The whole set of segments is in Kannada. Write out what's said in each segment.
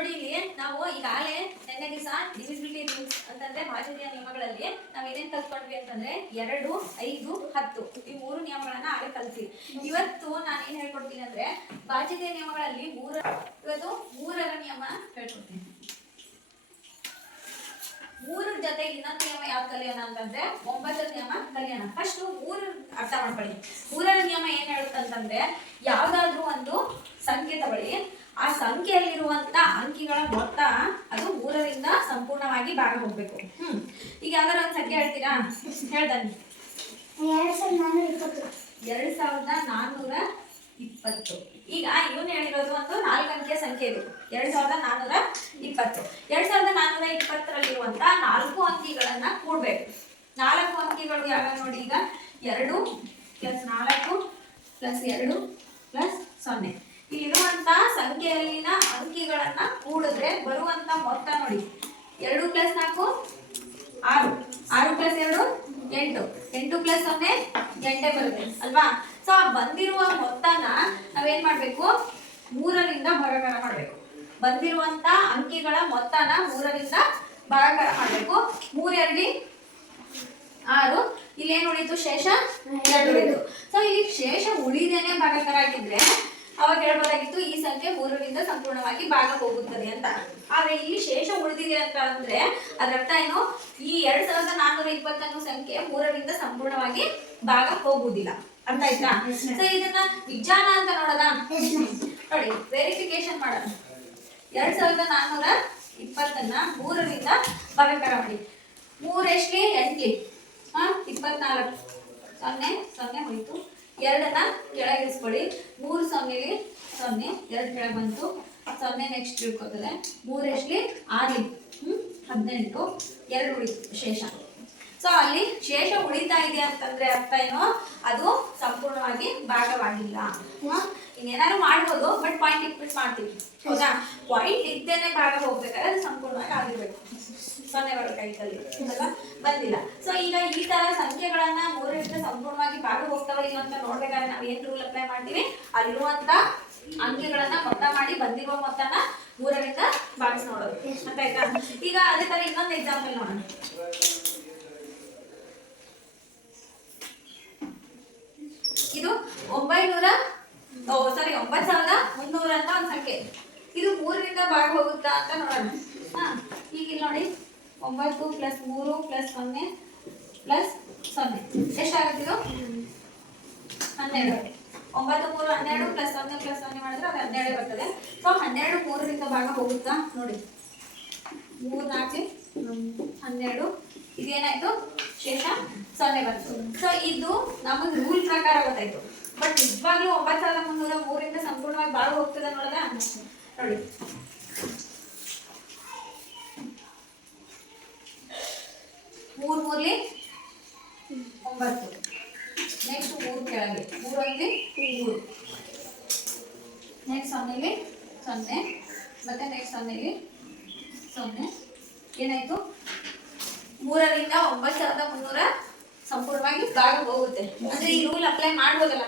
ನೋಡಿ ಇಲ್ಲಿ ನಾವು ಈಗಾಗಲೇ ನಿನ್ನೆ ದಿವಸ ಡಿವಿಸಿಬಿಲಿಟಿ ರೂಲ್ಸ್ ಅಂತಂದ್ರೆ ಭಾಜ್ಯತೆಯ ನಿಯಮಗಳಲ್ಲಿ ನಾವ್ ಏನೇನ್ ಕಲ್ತ್ಕೊಂಡ್ವಿ ಅಂತಂದ್ರೆ 2, 5, 10 ಈ ಮೂರು ನಿಯಮಗಳನ್ನ ಆಗಲೇ ಕಲ್ತೀವಿ. ಇವತ್ತು ನಾನು ಏನ್ ಹೇಳ್ಕೊಡ್ತೀನಿ ಅಂದ್ರೆ ಭಾಜ್ಯತೆಯ ನಿಯಮಗಳಲ್ಲಿ ಇವತ್ತು ಮೂರರ ನಿಯಮ ಹೇಳ್ಕೊಡ್ತೀನಿ. ಮೂರರ ಜೊತೆ ಇನ್ನೊಂದು ನಿಯಮ ಯಾವ್ದು ಕಲಿಯೋಣ ಅಂತಂದ್ರೆ 9ರ ನಿಯಮ ಕಲಿಯೋಣ. ಫಸ್ಟ್ ಮೂರು ಅರ್ಥ ಮಾಡ್ಕೊಳ್ಳಿ. ಮೂರರ ನಿಯಮ ಏನ್ ಹೇಳುತ್ತಂತಂದ್ರೆ ಯಾವ್ದಾದ್ರು ಒಂದು ಸಂಖ್ಯೆ ತಗೊಳ್ಳಿ, ಆ ಸಂಖ್ಯೆಯಲ್ಲಿರುವಂತ ಅಂಕಿಗಳ ಮೊತ್ತ ಅದು 3ರಿಂದ ಸಂಪೂರ್ಣವಾಗಿ ಭಾಗ ಹೋಗ್ಬೇಕು. ಈಗ ಯಾವ್ದಾದ್ರು ಒಂದು ಸಂಖ್ಯೆ ಹೇಳ್ತೀರಾ? ಹೇಳ್ದನ್ನಿ. 2420. ಈಗ ಇವನು ಹೇಳಿರೋದು ಒಂದು 4 ಅಂಕಿಯ ಸಂಖ್ಯೆ. ಇದು 2420. 2420ರಲ್ಲಿರುವಂತ 4 ಅಂಕಿಗಳನ್ನ ಕೂಡ್ಬೇಕು. 4 ಅಂಕಿಗಳು ಯಾವ್ಯಾವ ನೋಡಿ. ಈಗ 2 + 4 + 2 + 0. ಇಲ್ಲಿರುವಂತ ಸಂಖ್ಯೆಯಲ್ಲಿನ ಅಂಕಿಗಳನ್ನ ಕೂಡಿದ್ರೆ ಬರುವಂತ ಮೊತ್ತ ನೋಡಿ 2 + 4 6, 6 + 2 8, 8 + 0 8 ಬರುತ್ತೆ ಅಲ್ವಾ. ಸೊ ಆ ಬಂದಿರುವ ಮೊತ್ತನ ನಾವೇನ್ ಮಾಡ್ಬೇಕು, 3ರಿಂದ ಭಾಗಾಕಾರ ಮಾಡ್ಬೇಕು. ಬಂದಿರುವಂತ ಅಂಕಿಗಳ ಮೊತ್ತನ 3ರಿಂದ ಭಾಗಾಕಾರ ಮಾಡ್ಬೇಕು. 3 2 6. ಇಲ್ಲಿ ಏನ್ ಉಳಿತು? ಶೇಷ 2 ಉಳಿತು. ಸೊ ಇಲ್ಲಿ ಶೇಷ ಉಳಿದೇನೆ ಭಾಗಾಕಾರ ಆಗಿದ್ರೆ ಅವಾಗ ಹೇಳ್ಬೋದಾಗಿತ್ತು ಈ ಸಂಖ್ಯೆ 3ರಿಂದ ಸಂಪೂರ್ಣವಾಗಿ ಭಾಗ ಹೋಗುತ್ತದೆ ಅಂತ. ಆದ್ರೆ ಇಲ್ಲಿ ಶೇಷ ಉಳಿದಿದೆ ಅಂತ ಅಂದ್ರೆ ಅದರ ಅರ್ಥ ಏನು? ಈ 2420 ಅನ್ನೋ ಸಂಖ್ಯೆ 3ರಿಂದ ಸಂಪೂರ್ಣವಾಗಿ ಭಾಗ ಹೋಗುವುದಿಲ್ಲ. ಅರ್ಥ ಆಯ್ತಾ? ಸೊ ಇದನ್ನ ವಿಜ್ಞಾನ ಅಂತ ನೋಡೋಣ. ನೋಡಿ, ವೆರಿಫಿಕೇಶನ್ ಮಾಡೋಣ. 2420ಅನ್ನ 3ರಿಂದ ಭಾಗಾಕಾರ ಮಾಡಿ. 3 ಎಷ್ಟ್ಲಿ? 8ಲಿ 24. 0 0 ಹೋಯ್ತು. 2ನ್ನ ಕೆಳಗಿಳಿಸ್ಕೊಳ್ಳಿ. 3 0ಲಿ 0, 2 ಕೆಳಗೆ ಬಂತು. 0 ನೆಕ್ಸ್ಟ್ ಇಳ್ಕೋತದೆ. 3 ಎಷ್ಟ್ಲಿ? 6ಲಿ 18, 2 ಉಳಿತು ಶೇಷ. ಸೊ ಅಲ್ಲಿ ಶೇಷ ಉಳಿತಾ ಇದೆ ಅಂತಂದ್ರೆ ಅರ್ಥ ಏನು? ಅದು ಸಂಪೂರ್ಣವಾಗಿ ಭಾಗವಾಗಿಲ್ಲ. ಇನ್ನೇನಾದ್ರು ಮಾಡ್ಬೋದು, ಬಟ್ ಪಾಯಿಂಟ್ ಇಟ್ಬಿಟ್ಟು ಮಾಡ್ತೀವಿ. ಹೌದಾ? ಪಾಯಿಂಟ್ ಇದ್ದೇನೆ ಭಾಗ ಹೋಗ್ಬೇಕಾದ್ರೆ ಅದು ಸಂಪೂರ್ಣವಾಗಿ ಆಗಿರ್ಬೇಕು. 0 ಬರಬೇಕಾಗಿತ್ತಲ್ಲಿ ಅಲ್ವಾ? ಬಂದಿಲ್ಲ. ಸೊ ಈಗ ಈ ತರ ಸಂಖ್ಯೆಗಳನ್ನ 3ರಿಂದ ಸಂಪೂರ್ಣವಾಗಿ ಭಾಗ ಹೋಗ್ತಾವ ಇಲ್ಲ ಅಂತ ನೋಡ್ಬೇಕಾದ್ರೆ ನಾವು ಏನ್ ರೂಲ್ ಅಪ್ಲೈ ಮಾಡ್ತೀವಿ? ಅಲ್ಲಿರುವಂತ ಅಂಕಿಗಳನ್ನ ಮೊತ್ತ ಮಾಡಿ ಬಂದಿರುವ ಮೊತ್ತನ 3ರಿಂದ ಭಾಗಿಸಿ ನೋಡೋದು. ಅಂತ ಆಯ್ತಾ? ಈಗ ಅದೇ ತರ ಇನ್ನೊಂದು ಎಕ್ಸಾಂಪಲ್ ನೋಡೋಣ. ಇದು 9300 ಅಂತ ಒಂದು ಸಂಖ್ಯೆ. ಇದು 3ರಿಂದ ಭಾಗ ಹೋಗುತ್ತಾ ಅಂತ ನೋಡೋಣ. ಈಗ ಇಲ್ಲಿ ನೋಡಿ, 9 + 3 + 0 + 0 ಎಷ್ಟಾಗುತ್ತಿದ್ದು? 12. 9 3 12 + 0 + 0 ಮಾಡಿದ್ರೆ ಅದು 12 ಬರ್ತದೆ. ಸೊ 12 3ರಿಂದ ಭಾಗ ಹೋಗುತ್ತಾ ನೋಡಿ. 3 4 12. ಇದೇನಾಯ್ತು? ಶೇಷ 0 ಬಂತು. ಸೊ ಇದು ನಮಗೆ ರೂಲ್ ಪ್ರಕಾರ ಗೊತ್ತಾಯ್ತು. ಬಟ್ ನಿಜವಾಗ್ಲೂ 9300 3ರಿಂದ ಸಂಪೂರ್ಣವಾಗಿ ಭಾಗ ಹೋಗ್ತದೆ ನೋಡೋದ ನೋಡಿ. 3 3ಲಿ 9. ನೆಕ್ಸ್ಟ್ 3 ಕೆಳಗೆ 3 1ಲಿ 3. ನೆಕ್ಸ್ಟ್ 0ಲಿ 0, ಮತ್ತೆ ನೆಕ್ಸ್ಟ್ 0ಲಿ 0. ಏನಾಯ್ತು? 3ರಿಂದ 9300 ಸಂಪೂರ್ಣವಾಗಿ ಭಾಗ ಹೋಗುತ್ತೆ. ಅಂದ್ರೆ ಈ ರೂಲ್ ಅಪ್ಲೈ ಮಾಡ್ಬೋದಲ್ಲ?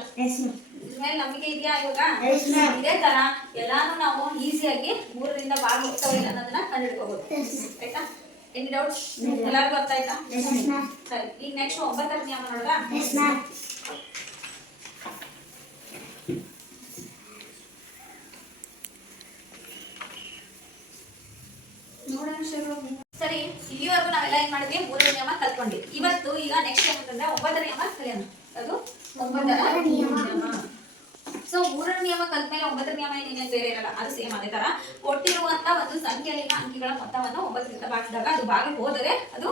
ಇದ್ರ ಮೇಲೆ ನಂಬಿಕೆ ಇದೆಯಾ ಇವಾಗ? ಇದೇ ತರ ಎಲ್ಲಾನು ನಾವು ಈಸಿಯಾಗಿ 3ರಿಂದ ಭಾಗ ಹೋಗ್ತಾವಿಲ್ಲ ಅನ್ನೋದನ್ನ ಕಂಡುಹಿಡ್ಕೋಬಹುದು. ಆಯ್ತಾ? Any doubts? ಎಲ್ಲರಿಗೂ ಅರ್ಥ ಆಯ್ತಾ? ಸರಿ, ಈಗ ನೆಕ್ಸ್ಟ್ 9ರ ನಿಯಮ ನೋಡ್ರಾ? ಸರಿ, ಇಲ್ಲಿವರೆಗೂ ನಾವೆಲ್ಲ ಏನ್ ಮಾಡಿದ್ವಿ? 3ರ ನಿಯಮ ಕಲ್ತ್ಕೊಂಡ್ವಿ. ಇವತ್ತು ಈಗ ನೆಕ್ಸ್ಟ್ ಏನಂತಂದ್ರೆ 9ರ ನಿಯಮ ಕಲಿಯೋಣ. ಅದು 9ರ ನಿಯಮ. ಸೊ 3ರ ನಿಯಮ ಕಲ್ತ್ಮೇಲೆ 9ರ ನಿಯಮ ಏನೇನು ಬೇರೆ ಇರಲ್ಲ, ಅದು ಸೇಮ್ ಅದೇ ತರ. ಕೊಟ್ಟಿರುವಂತ ಒಂದು ಸಂಖ್ಯೆಯಲ್ಲಿನ ಅಂಕಿಗಳ ಮೊತ್ತವನ್ನು 9ರಿಂದ ಭಾಗಿಸಿದಾಗ ಅದು ಭಾಗ ಹೋದರೆ ಅದು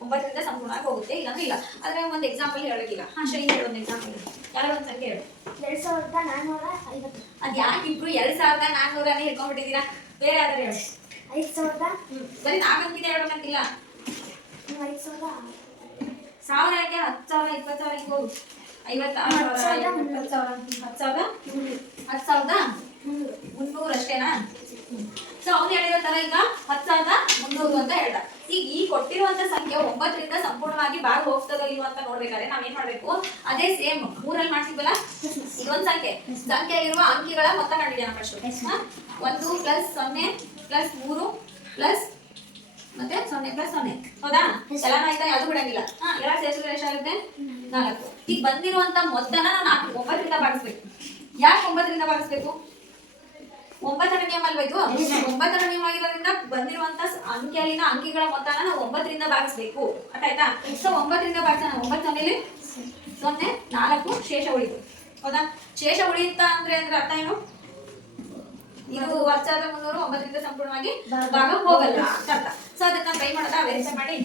9ರಿಂದ ಸಂಪೂರ್ಣವಾಗಿ ಹೋಗುತ್ತೆ, ಇಲ್ಲಾಂದ್ರೆ ಇಲ್ಲ. ಆದ್ರೆ ಒಂದು ಎಕ್ಸಾಂಪಲ್ ಹೇಳೋಕ್ಕಿಲ್ಲ. ಶ್ರೀ ಹೇಳಿ ಒಂದು ಎಕ್ಸಾಂಪಲ್. ಯಾರೋ ಒಂದು ಸಂಖ್ಯೆ ಹೇಳು. 2450. ಅದ್ ಯಾಕೆ ಇಬ್ರು 2400 ಹಿಡ್ಕೊಂಡ್ಬಿಟ್ಟಿದ್ದೀರಾ? ಬೇರೆ ಯಾವ್ದಾರು ಹೇಳು. 5000. ಬರೀ 4 ಅಂಕಿದೆ ಹೇಳ್ಬೇಕಂತಿಲ್ಲ. 5000. 1000 ಯಾಕೆ? 10,000 20,000 ಹಿಂಗ್ ಹೋಗು. 56,000 10,300 ಅಷ್ಟೇನಾ? ಸೊ ಅವ್ನು ಹೇಳಿರೋ ತರ ಈಗ 10,300 ಅಂತ ಹೇಳ್ದ. ಈಗ ಈ ಕೊಟ್ಟಿರುವಂತ ಸಂಖ್ಯೆ 9ರಿಂದ ಸಂಪೂರ್ಣವಾಗಿ ಭಾಗ ಹೋಗ್ತದೋ ಇಲ್ವೋ ಅಂತ ನೋಡ್ಬೇಕಾದ್ರೆ ನಾವೇನ್ ಮಾಡ್ಬೇಕು? ಅದೇ ಸೇಮ್ 3ರಲ್ಲಿ ಮಾಡ್ತಿದ್ವಲ್ಲ, ಇದೊಂದು ಸಂಖ್ಯೆಯಲ್ಲಿರುವ ಅಂಕಿಗಳ ಮೊತ್ತ ಕಂಡಿದ್ಯಾ ಫಸ್ಟ್. 1 ಪ್ಲಸ್ 0 ಪ್ಲಸ್ 3 ಪ್ಲಸ್ ಮತ್ತೆ 0 ಪ್ಲಸ್ 0 ಹೌದಾ? ಎಲ್ಲಾನು ಆಯ್ತಾ? ಯಾವ್ದು ಬಿಡಂಗಿಲ್ಲ. ಎಲ್ಲ ಸೇರಿಸಿದ್ರೆ ಎಷ್ಟಾಗುತ್ತೆ? 4. ಈಗ ಬಂದಿರುವಂತ ಮೊತ್ತನ ನಾವು 9ರಿಂದ ಭಾಗಿಸ್ಬೇಕು. ಯಾಕೆ 9ರಿಂದ ಭಾಗಿಸ್ಬೇಕು? 9ರ ನಿಯಮ ಅಲ್ವಾ ಇದು? 9ರ ನಿಯಮ ಆಗಿರೋದ್ರಿಂದ ಬಂದಿರುವಂತ ಅಂಕಿಯಲ್ಲಿನ ಅಂಕಿಗಳ ಮೊತ್ತನ ನಾವು 9ರಿಂದ ಭಾಗಿಸ್ಬೇಕು. ಅರ್ಥ ಆಯ್ತಾ? ಸೊ 9ರಿಂದ ಭಾಗಿಸೋಣ. 9 0 0 4 ಶೇಷ ಉಳಿತು. ಹೌದಾ? ಶೇಷ ಉಳಿಯುತ್ತಾ ಅಂದ್ರೆ ಅರ್ಥ ಏನು? ಇದು 1300 9ರಿಂದ ಸಂಪೂರ್ಣವಾಗಿ ಭಾಗ ಹೋಗಲ್ಲ ಅಂತ ಅರ್ಥ. ಸೊ ಅದನ್ನ ಟ್ರೈ ಮಾಡೋದಾ? ವೆರಿಫೈ ಮಾಡಿ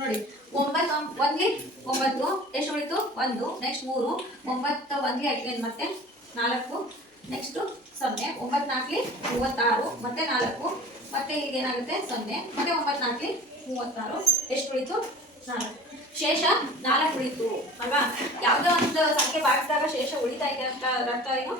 ನೋಡಿ. 9 1 9 ಎಷ್ಟು ಉಳಿತು? 1 ನೆಕ್ಸ್ಟ್ 3 9 1 ಆಯ್ತು ಮತ್ತೆ 4 ನೆಕ್ಸ್ಟ್ 0 9 4 36 ಮತ್ತೆ 4 ಮತ್ತೆ ಈಗ ಏನಾಗುತ್ತೆ 0 ಮತ್ತೆ 9 4 36 ಎಷ್ಟು ಉಳಿತು? 4. ಶೇಷ 4 ಉಳಿತು ಅಲ್ವಾ? ಯಾವುದೋ ಒಂದು ಸಂಖ್ಯೆ ಭಾಗಿಸಿದಾಗ ಶೇಷ ಉಳಿತಾ ಇದೆ ಅಂತ ಅರ್ಥ ಏನು?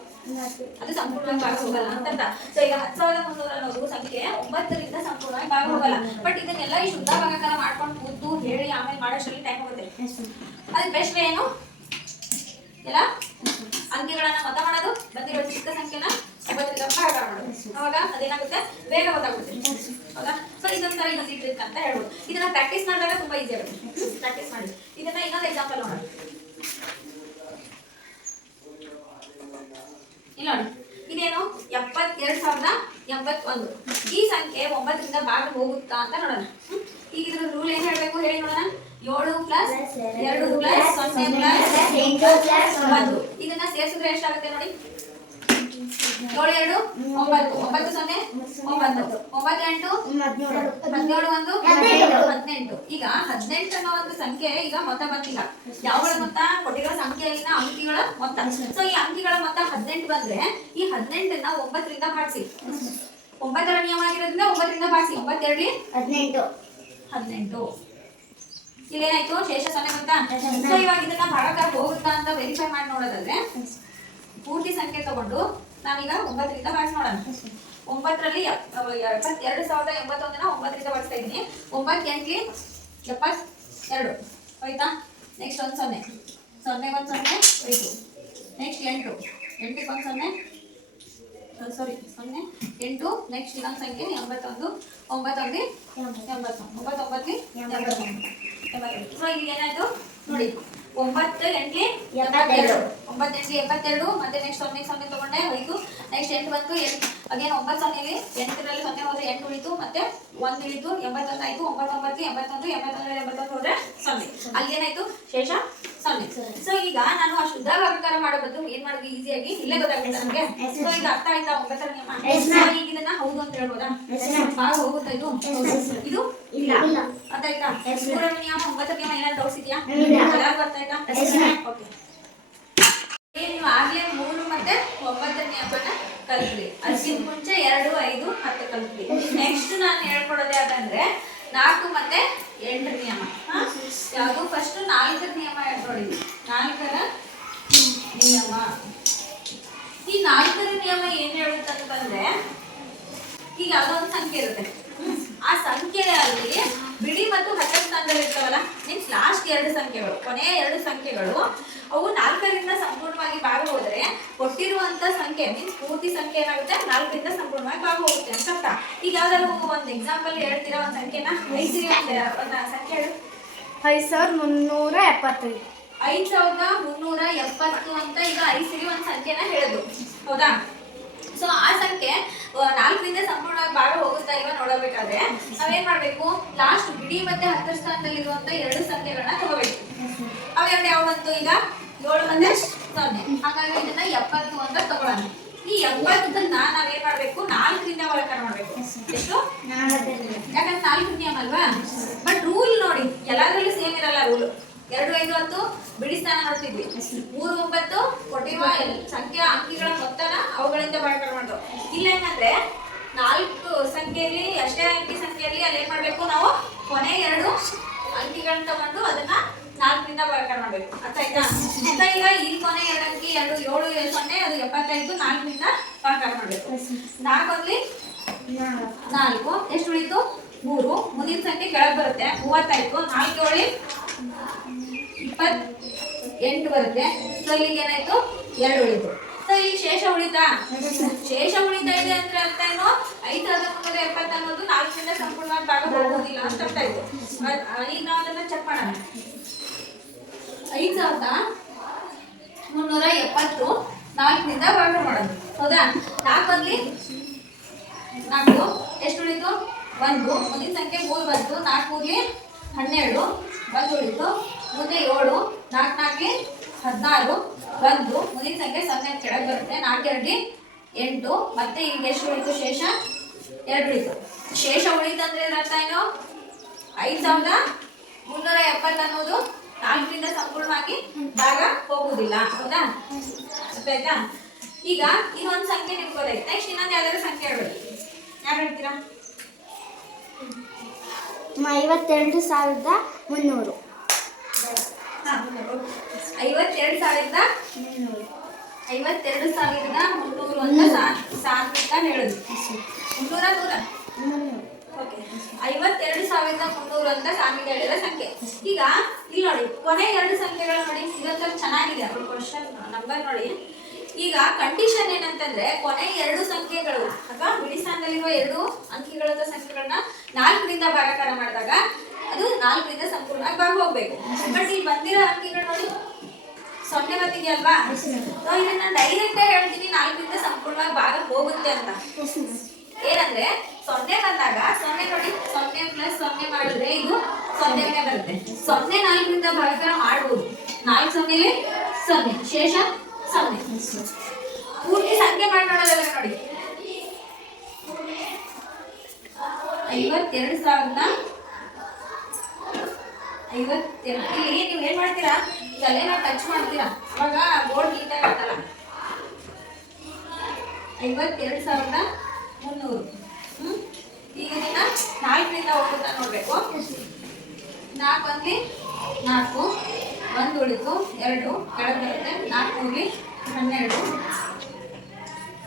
ಅದು ಸಂಪೂರ್ಣವಾಗಿ ಭಾಗ ಹೋಗಲ್ಲ ಅಂತ ಅರ್ಥ. ಸೊ ಈಗ 10300 ಅನ್ನೋದು ಸಂಖ್ಯೆ 9ರಿಂದ ಸಂಪೂರ್ಣವಾಗಿ ಭಾಗ ಹೋಗಲ್ಲ. ಬಟ್ ಇದನ್ನೆಲ್ಲ ಈ ಶುದ್ಧ ಭಾಗಾಕಾರ ಮಾಡ್ಕೊಂಡು ಕೂತು ಹೇಳಿ ಆಮೇಲೆ ಮಾಡೋಷ್ಟರಲ್ಲಿ ಟೈಮ್ ಹೋಗುತ್ತೆ. ಅದಕ್ಕೆ ಬೆಸ್ಟ್ ಏನು? ಎಲ್ಲ ಅಂಕಿಗಳನ್ನ ಮೊತ್ತ ಮಾಡೋದು, ಬಂದಿರೋ ಚಿಕ್ಕ ಸಂಖ್ಯೆನ 9ರಿಂದ ಭಾಗ ಮಾಡೋದು. ಅವಾಗ ಅದೇನಾಗುತ್ತೆ? ಬೇಗ ಗೊತ್ತಾಗುತ್ತೆ. ಹೌದಾ? ಸೊ ಇದೊಂಥರ ಈಸಿ ಟ್ರಿಕ್ ಅಂತ ಹೇಳ್ಬೋದು. ಇದನ್ನ ಪ್ರಾಕ್ಟೀಸ್ ಮಾಡಿದಾಗ ತುಂಬಾ ಈಸಿ ಆಗುತ್ತೆ. ಪ್ರಾಕ್ಟೀಸ್ ಮಾಡಿ. ಇದನ್ನ ಇನ್ನೊಂದು ಎಕ್ಸಾಂಪಲ್ ನೋಡೋಣ. ಇಲ್ಲ ನೋಡಿ, ಇದೇನು 72,081. ಈ ಸಂಖ್ಯೆ 9ರಿಂದ ಭಾಗ ಹೋಗುತ್ತಾ ಅಂತ ನೋಡೋಣ. ಈಗ ಇದ್ರ ರೂಲ್ ಏನ್ ಹೇಳ್ಬೇಕು ಹೇಳಿ ನೋಡೋಣ. 7 ಪ್ಲಸ್ 2 ಪ್ಲಸ್ 0 ಪ್ಲಸ್ 8 ಪ್ಲಸ್ 1. ಇದನ್ನ ಸೇರಿಸಿದ್ರೆ ಎಷ್ಟಾಗುತ್ತೆ ನೋಡಿ. 7 2 9 9 0 9 9 8 17 1 18. ಈಗ 18 ಅನ್ನೋ ಒಂದು ಸಂಖ್ಯೆ ಈಗ ಮೊತ್ತ ಬಂದಿಲ್ಲ. ಯಾವಳ ಮೊತ್ತ? ಕೊಟ್ಟಿರೋ ಸಂಖ್ಯೆಯಲ್ಲಿನ ಅಂಕಿಗಳ ಮೊತ್ತ. ಸೊ ಈ ಅಂಕಿಗಳ ಮೊತ್ತ 18 ಬಂದ್ರೆ ಈ 18ನ್ನ 9ರಿಂದ ಭಾಗಿಸಿ. 9ರ ನಿಯಮ ಆಗಿರೋದ್ರಿಂದ 9ರಿಂದ ಭಾಗಿಸಿ. 9 2 18. ಇಲ್ಲೇನಾಯ್ತು? ಶೇಷ 0 ಬಂತಾ? ಸೊ ಇವಾಗ ಇದನ್ನ ಭಾಗಾಕಾರ ಹೋಗುತ್ತಾ ಅಂತ ವೆರಿಫೈ ಮಾಡಿ ನೋಡೋದಾದ್ರೆ ಪೂರ್ತಿ ಸಂಖ್ಯೆ ತಗೊಂಡು ನಾವೀಗ 9ರಿಂದ ಭಾಗಿಸಿ ನೋಡೋಣ. 9ರಲ್ಲಿ 72,081ನ 9ರಿಂದ ಭಾಗಿಸ್ತಾ ಇದ್ದೀನಿ. 9 8 72 ಆಯ್ತಾ? ನೆಕ್ಸ್ಟ್ 1 0 0 1 0 ಹೋಯ್ತು. ನೆಕ್ಸ್ಟ್ 8 8 1 0 ಸಾರಿ 0 8 ನೆಕ್ಸ್ಟ್ ಇನ್ನೊಂದು ಸಂಖ್ಯೆ 81 9 1 81 9 ಸೊ ಈಗ ಏನಾಯ್ತು ನೋಡಿ. 9 8 72 9 8 72 ಮತ್ತೆ ನೆಕ್ಸ್ಟ್ 0 0 ತಗೊಂಡೆ ಹೋಯ್ತು. ನೆಕ್ಸ್ಟ್ 8 ಬಂತು. ಅಗೇನ್ 9 0 8ರಲ್ಲಿ 0 ಹೋದ್ರೆ 8 ಉಳಿತು ಮತ್ತೆ 1 ಉಳಿತು. 81 ಆಯ್ತು. 9 9 81 81 81 ಹೋದ್ರೆ 0. ಅಲ್ಲಿ ಏನಾಯ್ತು? ಶೇಷ 0. ಸೊ ಈಗ ನಾನು ಆ ಶುದ್ಧ ಭಾಗಾಕಾರ ಮಾಡೋ ಬದಲು ಏನ್ ಮಾಡಿದ್ವಿ? ಈಸಿಯಾಗಿ ಇಲ್ಲೇ ಗೊತ್ತಾಗುತ್ತೆ ನಮಗೆ. ಸೊ ಈಗ ಅರ್ಥ ಆಯ್ತಾ 9ರ ನಿಯಮ? ಈಗ ಇದನ್ನ ಹೌದು ಅಂತ ಹೇಳ್ಬೋದಾ? ಭಾಗ ಹೋಗುತ್ತಾ ಇದು? ಇದು ಇಲ್ಲ. ಅರ್ಥ ಆಯ್ತಾ? 3ರ ನಿಯಮ 9ರ ನಿಯಮ ಏನಾದ್ರು ಡೌಟ್ಸ್ ಇದೆಯಾ? ಎಲ್ಲರಿಗೂ ಅರ್ಥ ಆಯ್ತಾ? ಓಕೆ. ನೀವು ಆಗ್ಲೇ 3 ಮತ್ತೆ 9ರ ನಿಯಮನ ಕಲ್ತ್ರಿ. ಅದಕ್ಕಿಂತ ಮುಂಚೆ 2 5 10 ಕಲ್ತ್ರಿ. ನೆಕ್ಸ್ಟ್ ನಾನು ಹೇಳ್ಕೊಡೋದೇ ಅದಂದ್ರೆ 4 ಮತ್ತೆ 8ರ ನಿಯಮ. ಯಾವುದು? ಫಸ್ಟ್ 4ರ ನಿಯಮ ಹೇಳ್ಕೊಡಿ. 4ರ ನಿಯಮ. ಈ 4ರ ನಿಯಮ ಏನ್ ಹೇಳುತ್ತಂತಂದ್ರೆ ಈಗ ಯಾವುದೋ ಒಂದು ಸಂಖ್ಯೆ ಇರುತ್ತೆ. ಆ ಸಂಖ್ಯೆಯಲ್ಲಿ ಬಿಡಿ ಮತ್ತು ಹತ್ತ ಸ್ಥಾನದಲ್ಲಿ ಇರ್ತಾವಲ್ಲ, ಮೀನ್ಸ್ ಲಾಸ್ಟ್ 2 ಸಂಖ್ಯೆಗಳು, ಕೊನೆಯ 2 ಸಂಖ್ಯೆಗಳು ಅವು 4ರಿಂದ ಸಂಪೂರ್ಣವಾಗಿ ಭಾಗ ಹೋದರೆ ಕೊಟ್ಟಿರುವಂತ ಸಂಖ್ಯೆ ಮೀನ್ಸ್ ಪೂರ್ತಿ ಸಂಖ್ಯೆ ಏನಾಗುತ್ತೆ? 4ರಿಂದ ಸಂಪೂರ್ಣವಾಗಿ ಭಾಗ ಹೋಗುತ್ತೆ ಅಂತ ಅರ್ಥ. ಈಗ ಯಾವ್ದಾದ್ರು ಒಂದು ಎಕ್ಸಾಂಪಲ್ ಹೇಳ್ತೀರಾ? ಒಂದು ಸಂಖ್ಯೆನ ಐಸಿರಿ ಒಂದು ಸಂಖ್ಯೆ ಹೇಳು. 5375. 5370 ಅಂತ ಈಗ ಐಸಿರಿ ಒಂದು ಸಂಖ್ಯೆನ ಹೇಳಿದ್ರು. ಹೌದಾ? ಸೊ ಆ ಸಂಖ್ಯೆ 4ರಿಂದ ಸಂಪೂರ್ಣವಾಗಿ ಭಾಗ ಹೋಗುತ್ತಾ ಇವ ನೋಡಬೇಕಾದ್ರೆ ನಾವೇನ್ ಮಾಡ್ಬೇಕು? ಲಾಸ್ಟ್ ಬಿಡಿ ಮತ್ತೆ 10ರ ಸ್ಥಾನದಲ್ಲಿ ಇರುವಂತ 2 ಸಂಖ್ಯೆಗಳನ್ನ ತಗೋಬೇಕು. ಅವೆರಡು ಯಾವ ಬಂತು? ಈಗ 7 ಮತ್ತೆ 0. ಹಾಗಾಗಿ ಇದನ್ನ 70 ಅಂತ ತಗೊಳ್ಳೋಣ. ಈ 70ನ್ನ ನಾವೇನ್ ಮಾಡ್ಬೇಕು? 4ರಿಂದ ಭಾಗಾಕಾರ ಮಾಡ್ಬೇಕು. ಎಷ್ಟು? 4. ಯಾಕಂದ್ರೆ 4ರ ನಿಯಮ ಅಲ್ವಾ? ಬಟ್ ರೂಲ್ ನೋಡಿ ಎಲ್ಲಾದ್ರಲ್ಲೂ ಸೇಮ್ ಇರಲ್ಲ ರೂಲ್. 2 5 10 ಬಿಡಿ ಸ್ಥಾನ ನೋಡ್ತಿದ್ವಿ. 3 9 ಕೊಟ್ಟಿರುವ ಸಂಖ್ಯಾ ಅಂಕಿಗಳ ಮೊತ್ತನ ಅವುಗಳಿಂದ ಭಾಗಾಕಾರ ಮಾಡೋದು. ಇಲ್ಲ ಏನಂದ್ರೆ 4 ಸಂಖ್ಯೆಯಲ್ಲಿ ಅಷ್ಟೇ ಅಂಕಿ ಸಂಖ್ಯೆಯಲ್ಲಿ ಅಲ್ಲಿ ಏನ್ ಮಾಡ್ಬೇಕು? ನಾವು ಕೊನೆ 2 ಅಂಕಿಗಳನ್ನ ತಗೊಂಡು ಅದನ್ನ 4ರಿಂದ ಭಾಗಾಕಾರ ಮಾಡ್ಬೇಕು. ಅರ್ಥ ಆಯ್ತಾ? ಅಂತ ಈಗ ಇಲ್ಲಿ ಕೊನೆ 2 ಅಂಕಿ 2 7 0 ಅದು 75 4ರಿಂದ ಭಾಗಾಕಾರ ಮಾಡ್ಬೇಕು. 4 1 4 ಎಷ್ಟು ಉಳಿತು? 3. ಮುಂದಿನ ಸಂಖ್ಯೆ ಕೆಳಗೆ ಬರುತ್ತೆ 30 ಆಯ್ತು. 4 7 28 ಬರುತ್ತೆ. ಸೊ ಇಲ್ಲಿಗೆ ಏನಾಯ್ತು? 2 ಉಳಿತು. ಉಳಿತಾ? ಶೇಷ ಉಳಿತಾ ಇದೆ ಅಂದ್ರೆ ಅರ್ಥ ಏನು? 5370 ಅನ್ನೋದು 4ರಿಂದ ಸಂಪೂರ್ಣವಾಗಿ ಭಾಗ ಹೋಗುವುದಿಲ್ಲ ಅಂತ ಅರ್ಥ ಆಯ್ತು. ಈಗ ನಾವು ಅದನ್ನ ಚೆಕ್ ಮಾಡೋಣ. 5370 4ರಿಂದ ಭಾಗ ಮಾಡೋದು. ಹೌದಾ? 4 ಬದಲಿ 4 ಎಷ್ಟು ಉಳಿತು? 1. ಮುಂದಿನ ಸಂಖ್ಯೆ 3 ಬಂತು. 4 ಮೂರ್ಲಿ 12 1 ಉಳಿತು. ಮುಂದೆ 7 4 4 16 1. ಮುಂದಿನ ಸಂಖ್ಯೆ 0 ಕೆಳಗೆ ಬರುತ್ತೆ. 4 2 8. ಮತ್ತೆ ಈಗ ಎಷ್ಟು ಉಳಿತು? ಶೇಷ 2 ಉಳಿತು. ಶೇಷ ಉಳಿತಂದ್ರೆ ಅರ್ಥ ಏನು? 5370 ಅನ್ನೋದು 4ರಿಂದ ಸಂಪೂರ್ಣವಾಗಿ ಭಾಗ ಹೋಗುವುದಿಲ್ಲ. ಹೌದಾ? ಅರ್ಥ ಆಯ್ತಾ? ಈಗ ಇನ್ನೊಂದು ಸಂಖ್ಯೆ ನಿಮ್ಗೆ ಗೊತ್ತಾಯ್ತು. ನೆಕ್ಸ್ಟ್ ಇನ್ನೊಂದು ಯಾವ್ದಾದ್ರು ಸಂಖ್ಯೆ ಹೇಳ್ಬೇಕು. ಯಾರು ಹೇಳ್ತೀರಾ? 52,300. 52,300 ಅಂತ ಸಾಂಖ್ಯಿಕ ಹೇಳುದು. 300 ಓಕೆ. 52,300 ಅಂತ ಸಾಂಖ್ಯಿಕ ಹೇಳಿದ ಸಂಖ್ಯೆ. ಈಗ ಇಲ್ಲಿ ನೋಡಿ, ಕೊನೆ 2 ಸಂಖ್ಯೆಗಳು ನೋಡಿ, ಇದೊಂಥರ ಚೆನ್ನಾಗಿದೆ ಅವ್ರ ಕ್ವಶನ್ ನಂಬರ್ ನೋಡಿ. ಈಗ ಕಂಡೀಷನ್ ಏನಂತಂದ್ರೆ, ಕೊನೆ 2 ಸಂಖ್ಯೆಗಳು ಅಥವಾ ಬಿಡಿ ಸ್ಥಾನದಲ್ಲಿರುವ 2 ಅಂಕಿಗಳದ ಸಂಖ್ಯೆಗಳನ್ನ 4ರಿಂದ ಭಾಗಾಕಾರ ಮಾಡಿದಾಗ ಅದು 4ರಿಂದ ಸಂಪೂರ್ಣವಾಗಿ ಭಾಗ ಹೋಗ್ಬೇಕು. ಬಟ್ ಇಲ್ಲಿ ಬಂದಿರೋ ಅಂಕಿಗಳು ನೋಡಿ 0 ಬಂದಿದೆಯಲ್ವಾ? ಇದನ್ನ ಡೈರೆಕ್ಟ್ ಆಗಿ ಹೇಳ್ತೀನಿ, 4ರಿಂದ ಸಂಪೂರ್ಣವಾಗಿ ಭಾಗ ಹೋಗುತ್ತೆ ಅಂತ. ಏನಂದ್ರೆ 0 ಬಂದಾಗ 0 ನೋಡಿ, 0 + 0 ಮಾಡಿದ್ರೆ ಇದು 0ನೇ ಬರುತ್ತೆ. 0 4ರಿಂದ ಭಾಗಾಕಾರ ಮಾಡ್ಬೋದು. 4 0 0, ಶೇಷ 0. ಪೂರ್ತಿ ಸಂಖ್ಯೆ ಮಾಡಿ ನೋಡೋದಲ್ಲ ನೋಡಿ. 52,052. ಇಲ್ಲಿ ನೀವು ಏನ್ ಮಾಡ್ತೀರಾ? ತಲೆನ ಟಚ್ ಮಾಡ್ತೀರಾ, ಅವಾಗ ಬೋರ್ಡ್ ನೀಟಾಗಿ ಆಗಲ್ಲ. 52,300. ಈಗ ಇದನ್ನ 4ರಿಂದ ಹೋಗುತ್ತಾ ನೋಡ್ಬೇಕು. 4 ಬಂದು 4 1 ಉಳಿತು. 2 ಕೆಳಗೆ ಬರುತ್ತೆ. 4 ಮೂರ್ಲಿ 12.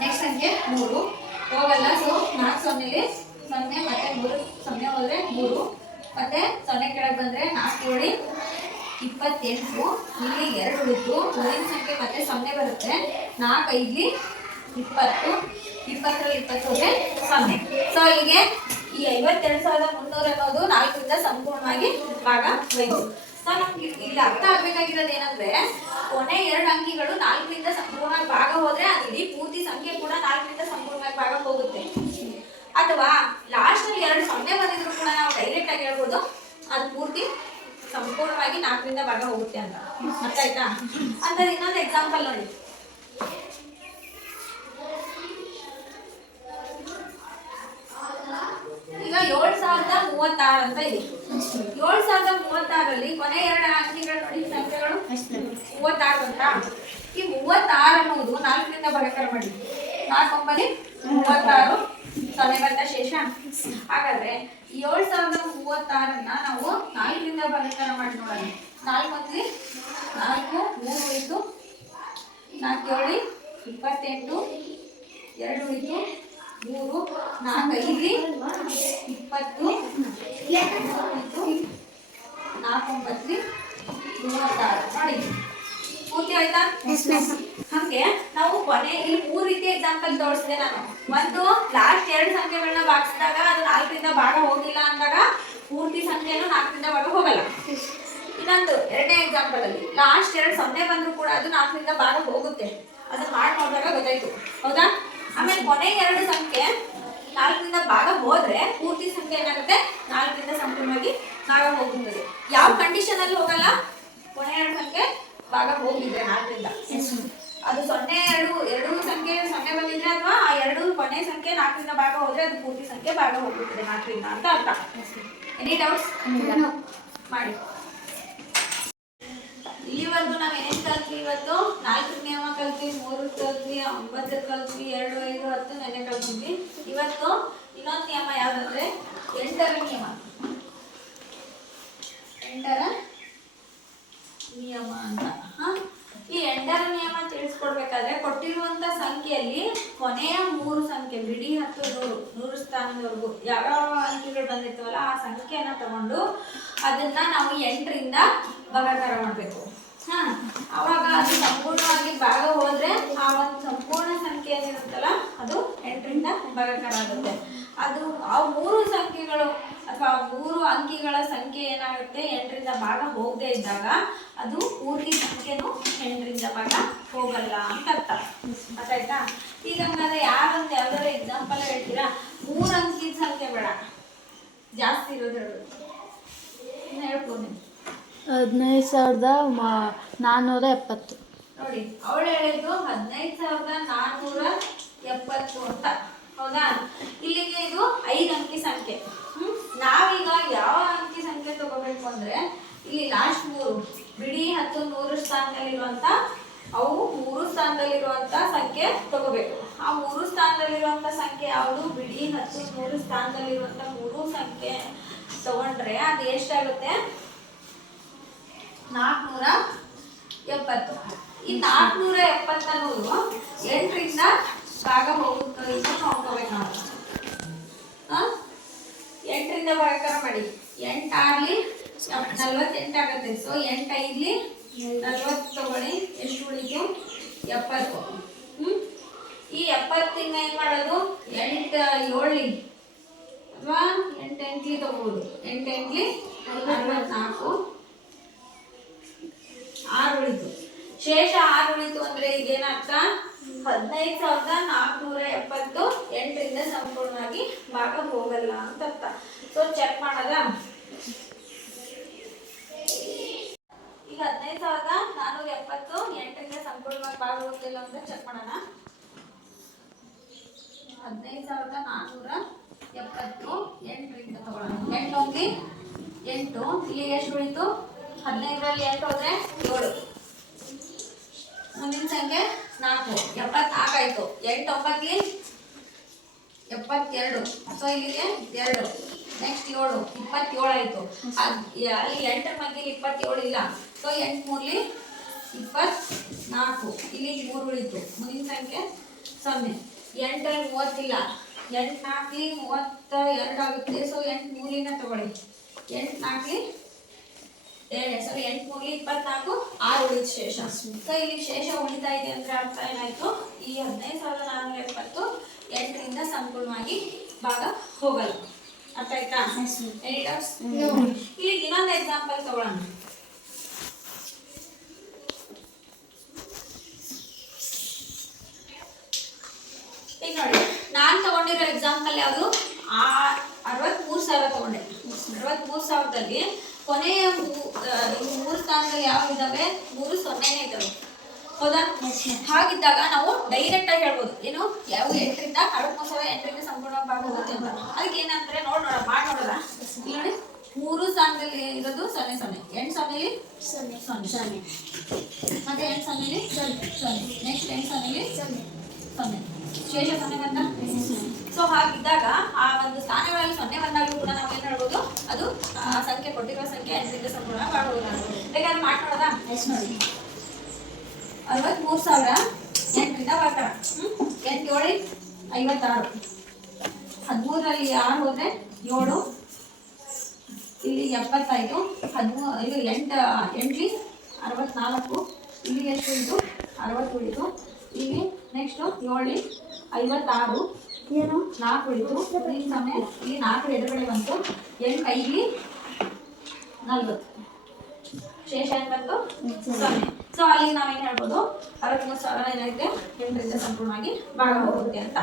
ನೆಕ್ಸ್ಟ್ ಸಂಖ್ಯೆ 3 ಹೋಗಲ್ಲ. ಸೊ 4 0 0 ಮತ್ತೆ 3 0 ಹೋದ್ರೆ 3 ಮತ್ತೆ 0 ಕೆಳಗೆ ಬಂದ್ರೆ 4 7 28. ಇಲ್ಲಿ 2 ಉಳಿತು. ಮುಂದಿನ ಸಂಖ್ಯೆ ಮತ್ತೆ 0 ಬರುತ್ತೆ. 4 5 20. 20ರಲ್ಲಿ 20 ಹೋದ್ರೆ 0. ಸೊ ಇಲ್ಲಿಗೆ ಈ 52,300 ಅನ್ನೋದು 4ರಿಂದ ಸಂಪೂರ್ಣವಾಗಿ ಭಾಗ ಹೋಯ್ತು. ಸೊ ನಮ್ಗೆ ಇಲ್ಲಿ ಅರ್ಥ ಆಗ್ಬೇಕಾಗಿರೋದು ಏನಂದ್ರೆ, ಕೊನೆ 2 ಅಂಕಿಗಳು 4ರಿಂದ ಸಂಪೂರ್ಣವಾಗಿ ಭಾಗ ಹೋದ್ರೆ ಅದು ಇಡೀ ಪೂರ್ತಿ ಸಂಖ್ಯೆ ಕೂಡ 4ರಿಂದ ಸಂಪೂರ್ಣವಾಗಿ ಭಾಗ ಹೋಗುತ್ತೆ. ಅಥವಾ ಲಾಸ್ಟ್ ಅಲ್ಲಿ 2 0 ಬಂದಿದ್ರು ಕೂಡ ನಾವು ಡೈರೆಕ್ಟ್ ಆಗಿ ಹೇಳ್ಬೋದು ಅದು ಪೂರ್ತಿ ಸಂಪೂರ್ಣವಾಗಿ 4ರಿಂದ ಭಾಗ ಹೋಗುತ್ತೆ ಅಂತ. ಅರ್ಥ ಆಯ್ತಾ? ಅಂತ ಇನ್ನೊಂದು ಎಕ್ಸಾಂಪಲ್ ನೋಡಿ. ಈಗ 7,036 ಅಂತ ಇದೆ. 7,036ರಲ್ಲಿ ಕೊನೆ 2 ಅಂಕಿಗಳು ನೋಡಿ, ಸಂಖ್ಯೆಗಳು 36 ಅಂತ. ಈ 36 ಅನ್ನೋದು 4ರಿಂದ ಭಾಗಾಕಾರ ಮಾಡಿ. 4 9 36 0 ಬಂದ ಶೇಷ. ಹಾಗಾದ್ರೆ 7,036 ನಾವು 4ರಿಂದ ಭಾಗಾಕಾರ ಮಾಡಿ ನೋಡೋಣ. 4 1 4 3 ಉಳಿತು. 4 7 28. 2 ಉಳಿತು. 3 4 5 20. 4 9 36 ನೋಡಿ. ಪೂರ್ತಿ ಆಯ್ತಾ? ಹಂಗೆ ನಾವು ಕೊನೆ ಇಲ್ಲಿ 3 ರೀತಿ ಎಕ್ಸಾಂಪಲ್ ತೋರಿಸಿದೆ ನಾನು. ಒಂದು ಲಾಸ್ಟ್ 2 ಸಂಖ್ಯೆಗಳನ್ನ ಭಾಗಿಸಿದಾಗ ಅದು 4ರಿಂದ ಭಾಗ ಹೋಗಿಲ್ಲ ಅಂದಾಗ ಪೂರ್ತಿ ಸಂಖ್ಯೆನು 4ರಿಂದ ಭಾಗ ಹೋಗಲ್ಲ. ಇನ್ನೊಂದು 2ನೇ ಎಕ್ಸಾಂಪಲ್ ಅಲ್ಲಿ ಲಾಸ್ಟ್ 2 0 ಬಂದ್ರು ಕೂಡ ಅದು 4ರಿಂದ ಭಾಗ ಹೋಗುತ್ತೆ. ಅದನ್ನ ಮಾಡಿ ನೋಡಿದಾಗ ಗೊತ್ತಾಯ್ತು. ಹೌದಾ? ಆಮೇಲೆ ಕೊನೆ 2 ಸಂಖ್ಯೆ 4ರಿಂದ ಭಾಗ ಹೋದ್ರೆ ಪೂರ್ತಿ ಸಂಖ್ಯೆ ಏನಾಗುತ್ತೆ? 4ರಿಂದ ಸಂಪೂರ್ಣವಾಗಿ ಭಾಗ ಹೋಗುತ್ತದೆ. ಯಾವ ಕಂಡೀಷನ್ ಅಲ್ಲಿ ಹೋಗಲ್ಲ? ಕೊನೆ 2 ಸಂಖ್ಯೆ ಭಾಗ ಹೋಗಿದ್ರೆ 4ರಿಂದ. ಅದು 0 2 ಸಂಖ್ಯೆ 0 ಬಂದಿದ್ರೆ ಅಥವಾ ಆ 2 ಕೊನೆ ಸಂಖ್ಯೆ 4ರಿಂದ ಭಾಗ ಹೋದ್ರೆ ಅದು ಪೂರ್ತಿ ಸಂಖ್ಯೆ ಭಾಗ ಹೋಗುತ್ತದೆ 4ರಿಂದ ಅಂತ ಅರ್ಥ. Any doubts? ಮಾಡಿ. ಇಲ್ಲಿವರೆಗೂ ನಾವು ಏನೇನು ಕಲ್ತ್ವಿ? ಇವತ್ತು 4 ನಿಯಮ ಕಲ್ತ್ವಿ, 3 ಕಲ್ತ್ವಿ, 9 ಕಲ್ತ್ವಿ, 2 5 10 ನೆನೆ ಕಲ್ತಿದ್ವಿ. ಇವತ್ತು ಇನ್ನೊಂದು ನಿಯಮ ಯಾವುದಂದ್ರೆ 8ರ ನಿಯಮ. 8ರ ನಿಯಮ ಅಂತ. ಈ 8ರ ನಿಯಮ ತಿಳಿಸ್ಕೊಡ್ಬೇಕಾದ್ರೆ ಕೊಟ್ಟಿರುವಂತ ಸಂಖ್ಯೆಯಲ್ಲಿ ಕೊನೆಯ 3 ಸಂಖ್ಯೆ ಬಿಡಿ 10 100 ಸ್ಥಾನದವರೆಗೂ ಯಾವ್ಯಾವ ಅಂಕಿಗಳು ಬಂದಿರ್ತವಲ್ಲ ಆ ಸಂಖ್ಯೆನ ತಗೊಂಡು ಅದನ್ನ ನಾವು 8ರಿಂದ ಭಾಗಾಕಾರ ಮಾಡಬೇಕು. ಅವಾಗ ಅದು ಸಂಪೂರ್ಣವಾಗಿ ಭಾಗ ಹೋದ್ರೆ ಆ ಒಂದು ಸಂಪೂರ್ಣ ಸಂಖ್ಯೆ ಏನಿರುತ್ತಲ್ಲ ಅದು 8ರಿಂದ ಭಾಗಾಕಾರ ಆಗುತ್ತೆ. ಅದು ಆ 3 ಸಂಖ್ಯೆಗಳು ಅಥವಾ 3 ಅಂಕಿಗಳ ಸಂಖ್ಯೆ ಏನಾಗುತ್ತೆ 8ರಿಂದ ಭಾಗ ಹೋಗದೆ ಇದ್ದಾಗ ಅದು ಪೂರ್ತಿ ಸಂಖ್ಯೆನೂ 8ರಿಂದ ಭಾಗ ಹೋಗಲ್ಲ ಅಂತ ಅರ್ಥ. ಆಯ್ತಾ? ಈಗ ಹಂಗಾದ್ರೆ ಯಾರೊಂದು ಯಾವ್ದಾದ್ರು ಎಕ್ಸಾಂಪಲ್ ಹೇಳ್ತೀರಾ? 3 ಅಂಕಿ ಸಂಖ್ಯೆ ಬೇಡ, ಜಾಸ್ತಿ ಇರೋದು ಹೇಳ್ಬೋದು. 15,470. ನೋಡಿ ಅವಳು ಹೇಳಿದ್ದು 15,470 ಅಂತ. ಹೌದಾ? ಇಲ್ಲಿಗೆ ಇದು 5 ಅಂಕಿ ಸಂಖ್ಯೆ. ನಾವೀಗ ಯಾವ ಅಂಕಿ ಸಂಖ್ಯೆ ತಗೋಬೇಕು ಅಂದ್ರೆ ಇಲ್ಲಿ ಲಾಸ್ಟ್ 3 ಬಿಡಿ 10 100 ಸ್ಥಾನದಲ್ಲಿರುವಂತ ಅವು 3 ಸ್ಥಾನದಲ್ಲಿರುವಂತ ಸಂಖ್ಯೆ ತಗೋಬೇಕು. ಆ 3 ಸ್ಥಾನದಲ್ಲಿರುವಂತ ಸಂಖ್ಯೆ ಯಾವುದು? ಬಿಡಿ 10 100 ಸ್ಥಾನದಲ್ಲಿರುವಂತ 3 ಸಂಖ್ಯೆ ತಗೊಂಡ್ರೆ ಅದು ಎಷ್ಟಾಗುತ್ತೆ? 470. ಈ 470 ಅನ್ನೋದು 8ರಿಂದ ಭಾಗ ಹೋಗುತ್ತೋ ಇದು ನೋಡ್ಕೋಬೇಕು ನಾವು. 8ರಿಂದ ಭಾಗಾಕಾರ ಮಾಡಿ. 8 ಆಗ್ಲಿ 48 ಆಗುತ್ತೆ. ಸೊ 8 5ಲಿ 40 ತಗೊಳ್ಳಿ. ಎಷ್ಟು ಉಳಿತು? 70. ಈ 70 ಏನ್ ಮಾಡೋದು? 8 7ಲಿ ಅಥವಾ 8 8ಲಿ ತಗೋಬಹುದು. 8 8ಲಿ 64, 6 ಉಳಿತು. ಶೇಷ 6 ಉಳಿತು ಅಂದ್ರೆ ಈಗೇನರ್ಥ? 15,470 8ರಿಂದ ಸಂಪೂರ್ಣವಾಗಿ ಭಾಗ ಹೋಗಲ್ಲ ಅಂತ ಅರ್ಥ. ಸೊ ಚೆಕ್ ಮಾಡೋದ? ಈಗ 15,470 8ರಿಂದ ಸಂಪೂರ್ಣವಾಗಿ ಭಾಗ ಹೋಗ್ತಿಲ್ಲ ಅಂತ ಚೆಕ್ ಮಾಡೋಣ. 15,470 8ರಿಂದ ತಗೊಳ್ಳೋಣ. 8 ಹೋಗಿ 8 ಇಲ್ಲಿ ಎಷ್ಟು ಉಳಿತು? 15ರಲ್ಲಿ 8 ಹೋದ್ರೆ 7. ಮುಂದಿನ ಸಂಖ್ಯೆ 4. 74 ಆಯ್ತು. 8 9ಲಿ 72. ಸೊ ಇಲ್ಲಿಗೆ 2. ನೆಕ್ಸ್ಟ್ 7 27 ಆಯ್ತು. ಅಲ್ಲಿ 8ರ ಮಧ್ಯೆ 27 ಇಲ್ಲ. ಸೊ 8 3ಲಿ 24. ಇಲ್ಲಿ 3 ಉಳಿತು. ಮುಂದಿನ ಸಂಖ್ಯೆ 0. 8ರಲ್ಲಿ 30 ಇಲ್ಲ. 8 4ಲಿ 32 ಆಗುತ್ತೆ. ಸೊ 8 3ಲಿನ ತಗೊಳ್ಳಿ. 8 4ಲಿ 8 3ಲಿ 24, 6 ಉಳಿತು ಶೇಷ. ಸೊ ಇಲ್ಲಿ ಶೇಷ ಉಳಿತಾ ಇದೆ ಅಂದ್ರೆ ಅರ್ಥ ಏನಾಯ್ತು? ಈ 15,470 8ರಿಂದ ಸಂಪೂರ್ಣವಾಗಿ ಭಾಗ ಹೋಗಲ್ಲ. ಅರ್ಥ ಆಯ್ತಾ? Any doubts? ಇಲ್ಲಿ ಇನ್ನೊಂದು ಎಕ್ಸಾಂಪಲ್ ತಗೊಳ್ಳೋಣ. ಈಗ ನೋಡಿ ನಾನು ತಗೊಂಡಿರೋ ಎಕ್ಸಾಂಪಲ್ ಯಾವುದು? 63,000 ತಗೊಂಡೆ. 63,000ದಲ್ಲಿ ಕೊನೆಯ 3 ಸ್ಥಾನದಲ್ಲಿ ಯಾವ ಇದಾವೆ? 3 0ನೇ ಇದಾವೆ. ಹೌದಾ? ಹಾಗಿದ್ದಾಗ ನಾವು ಡೈರೆಕ್ಟ್ ಆಗಿ ಹೇಳ್ಬೋದು ಏನು? ಯಾವ 8ರಿಂದ 63,000 8ರಿಂದ ಸಂಪೂರ್ಣವಾಗಿ ಭಾಗ ಹೋಗುತ್ತೆ ಅಂತ. ಅದಕ್ಕೆ ಏನಂತಾರೆ ನೋಡೋಣ, ಮಾಡಿ ನೋಡೋಣ. ಇಲ್ಲಿ ನೋಡಿ 3 ಸ್ಥಾನದಲ್ಲಿ ಇರೋದು 0 0. 8 0ಲಿ 0 0. ಮತ್ತೆ 8 0ಲಿ 0 0. ನೆಕ್ಸ್ಟ್ 8 0ಲಿ 0 0. ಶೇಷ 0 ಬಂದ. ಸೊ ಹಾಗಿದ್ದಾಗ ಆ ಒಂದು ಸ್ಥಾನಗಳಲ್ಲಿ 0 ಬಂದಾಗಲೂ ಕೂಡ ನಾವು ಏನು ಹೇಳ್ಬೋದು? ಅದು ಆ ಸಂಖ್ಯೆ ಕೊಟ್ಟಿರೋ ಸಂಖ್ಯೆ 8ರಿಂದ ಸಂಪೂರ್ಣ ಭಾಗ ಹೋಗೋದು. ಬೇಕಾದ್ರೆ ಮಾಡಿ ನೋಡೋಣ. ನೋಡಿ 63,000 8ರಿಂದ ಭಾಗಾಕಾರ. 8 7 56. 13ರಲ್ಲಿ 6 ಹೋದ್ರೆ 7. ಇಲ್ಲಿ 75. 13 ಇದು 8 8ಲಿ 64. ಇಲ್ಲಿ ಎಷ್ಟು ಉಳಿತು? 60 ಉಳಿತು. ಇಲ್ಲಿ ನೆಕ್ಸ್ಟ್ 7ಲಿ 56. ಏನು 4 ಉಳಿತು. ಇಲ್ಲಿ 0. ಇಲ್ಲಿ 4 ಎದುರುಗಡೆ ಬಂತು. 8 5ಲಿ 40. ಶೇಷ ಏನು ಬಂತು? 0. ಸೊ ಅಲ್ಲಿ ನಾವೇನು ಹೇಳ್ಬೋದು? 63,000 ಏನಾಗಿದೆ 8ರಿಂದ ಸಂಪೂರ್ಣವಾಗಿ ಭಾಗ ಹೋಗುತ್ತೆ ಅಂತ.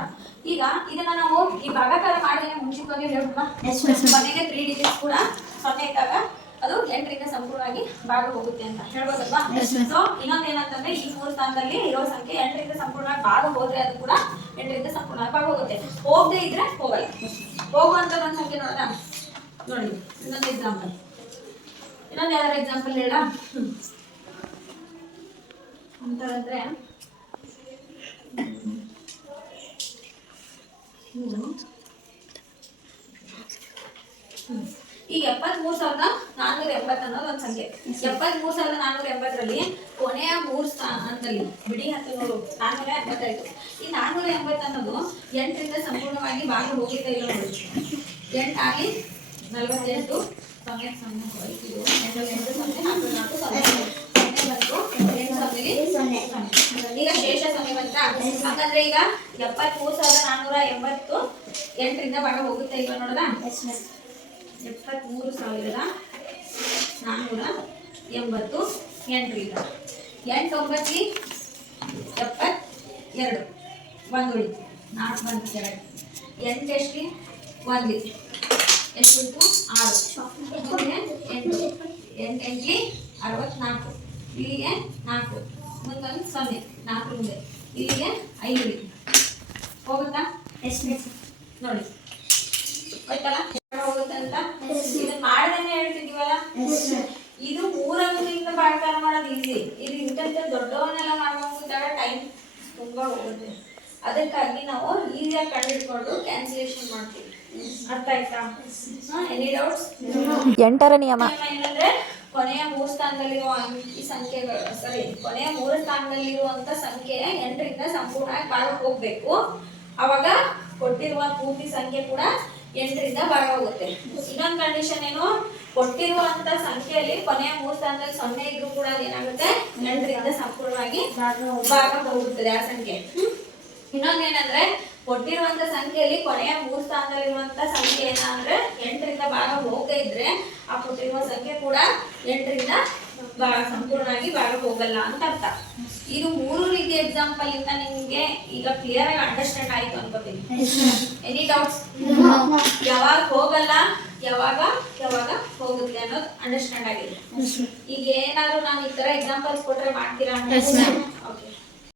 ಈಗ ಇದನ್ನ ನಾವು ಈ ಭಾಗಾಕಾರ ಮಾಡಿ ಮುಂಚಿತವಾಗಿ ಹೇಳ್ಬಿಡುವ. ಕೊನೆಗೆ 3 ಡಿಜಿಟ್ಸ್ ಕೂಡ 0 ಇದ್ದಾಗ ಅದು 8ರಿಂದ ಸಂಪೂರ್ಣವಾಗಿ ಭಾಗ ಹೋಗುತ್ತೆ ಅಂತ ಹೇಳ್ಬೋದಲ್ವಾ? ಸೊ ಇನ್ನೊಂದು ಏನಂತಂದ್ರೆ ಈ 3 ಸ್ಥಾನದಲ್ಲಿ ಇರೋ ಸಂಖ್ಯೆ 8ರಿಂದ ಸಂಪೂರ್ಣವಾಗಿ ಭಾಗ ಹೋದ್ರೆ ಅದು ಕೂಡ 8ರಿಂದ ಸಂಪೂರ್ಣವಾಗಿ ಭಾಗ ಹೋಗುತ್ತೆ. ಹೋಗದೆ ಇದ್ರೆ ಹೋಗಲ್ಲ. ಹೋಗುವಂತ ಒಂದು ಸಂಖ್ಯೆ ನೋಡೋಣ. ನೋಡಿ ಇನ್ನೊಂದು ಎಕ್ಸಾಂಪಲ್. ಇನ್ನೊಂದು ಯಾವ್ದಾರು ಎಕ್ಸಾಂಪಲ್ ಹೇಳ ಅಂತಂದ್ರೆ ಈಗ 73,480 ಅನ್ನೋದು ಒಂದು ಸಂಖ್ಯೆ. 73,480ರಲ್ಲಿ ಕೊನೆಯ 3 ಸ್ಥಾನದಲ್ಲಿ ಬಿಡಿ 10 100 480 ಆಯ್ತು. ಈ 480 ಅನ್ನೋದು 8ರಿಂದ ಸಂಪೂರ್ಣವಾಗಿ ಭಾಗ ಹೋಗಿದ್ದೇ ಇಲ್ಲ ನೋಡಿ. 8 ಆಗಿ 48 0 0 ಹೋಯ್ತು. 8 8 0 4 4 0 ಬಂತು, 8 ಈಗ ಶೇಷ 0 ಬಂತಾ? ಹಾಗಾದ್ರೆ ಈಗ 73,480 8ರಿಂದ ಭಾಗ ಹೋಗುತ್ತೆ ಈಗ ನೋಡೋದಾ? 73,480 8ರಿಂದ 8 9 72 ಒಂದು ಉಳಿತು, 4 ಬಂತು 2, 8 ಎಷ್ಟು 1 ಎಷ್ಟು ಉಳಿತು 6, 8 8 64 ಇಲ್ಲಿಗೆ 4 ಮುಂದೊಂದು 0 4 ಮುಂದೆ ಇಲ್ಲಿಗೆ 5 ಉಳಿತು ಹೋಗುತ್ತಾ? ನೋಡಿ ಆಯ್ತಲ್ಲ ಹೋಗುತ್ತೆ ಅಂತ ಇದನ್ನ ಮಾಡ್ದೇನೆ ಹೇಳ್ತಿದೀವಲ್ಲ. ಇದು 3 ಅಂಕದಿಂದ ಭಾಗಾಕಾರ ಮಾಡೋದು ಈಸಿ. ಇದು ಇಂಥ ದೊಡ್ಡವನ್ನೆಲ್ಲ ಮಾಡ್ಕೊಂಡಾಗ ಟೈಮ್ ತುಂಬಾ ಹೋಗುತ್ತೆ. ಅದಕ್ಕಾಗಿ ನಾವು ಈಸಿಯಾಗಿ ಕಂಡುಹಿಡ್ಕೊಂಡು ಕ್ಯಾನ್ಸಲೇಷನ್ ಮಾಡ್ತೀವಿ. ಅರ್ಥ ಆಯ್ತಾ? Any doubts? 8ರ ನಿಯಮ ಏನಂದ್ರೆ ಕೊನೆಯ 3 ಸ್ಥಾನದಲ್ಲಿರುವ ಈ ಸಂಖ್ಯೆಗಳು ಕೊನೆಯ 3 ಸ್ಥಾನದಲ್ಲಿರುವಂತ ಸಂಖ್ಯೆ 8ರಿಂದ ಸಂಪೂರ್ಣವಾಗಿ ಭಾಗ ಹೋಗ್ಬೇಕು. ಅವಾಗ ಕೊಟ್ಟಿರುವ ಪೂರ್ತಿ ಸಂಖ್ಯೆ ಕೂಡ 8ರಿಂದ ಭಾಗ ಹೋಗುತ್ತೆ. ಇನ್ನೊಂದು ಕಂಡೀಷನ್ ಏನು, ಕೊಟ್ಟಿರುವಂತ ಸಂಖ್ಯೆಯಲ್ಲಿ ಕೊನೆಯ 3 ಸ್ಥಾನದಲ್ಲಿ 0 ಇದ್ರೂ ಕೂಡ ಅದೇನಾಗುತ್ತೆ 8ರಿಂದ ಸಂಪೂರ್ಣವಾಗಿ ಭಾಗ ಹೋಗುತ್ತದೆ ಆ ಸಂಖ್ಯೆ. ಇನ್ನೊಂದೇನಂದ್ರೆ ಕೊಟ್ಟಿರುವಂತ ಸಂಖ್ಯೆಯಲ್ಲಿ ಕೊನೆಯ 3 ಸ್ಥಾನದಲ್ಲಿರುವಂತ ಸಂಖ್ಯೆ ಏನಂದ್ರೆ 8ರಿಂದ ಭಾಗ ಹೋಗದೇ ಇದ್ರೆ ಆ ಕೊಟ್ಟಿರುವ ಸಂಖ್ಯೆ ಕೂಡ 8ರಿಂದ ಸಂಪೂರ್ಣವಾಗಿ ಭಾಗ ಹೋಗಲ್ಲ ಅಂತ ಅರ್ಥ. ಇದು 3 ರೀತಿಯ ಎಕ್ಸಾಂಪಲ್ ಇಂದ ನಿಮ್ಗೆ ಈಗ ಕ್ಲಿಯರ್ ಆಗಿ ಅಂಡರ್ಸ್ಟ್ಯಾಂಡ್ ಆಯ್ತು ಅನ್ಕೋತೀನಿ. Any doubts? ಯಾವಾಗ ಹೋಗಲ್ಲ, ಯಾವಾಗ ಹೋಗುತ್ತೆ ಅನ್ನೋದು ಅಂಡರ್ಸ್ಟ್ಯಾಂಡ್ ಆಗಿದೆ. ಈಗ ಏನಾದ್ರು ನಾನು ಈ ತರ ಎಕ್ಸಾಂಪಲ್ಸ್ ಕೊಟ್ರೆ ಮಾಡ್ತೀರಾ?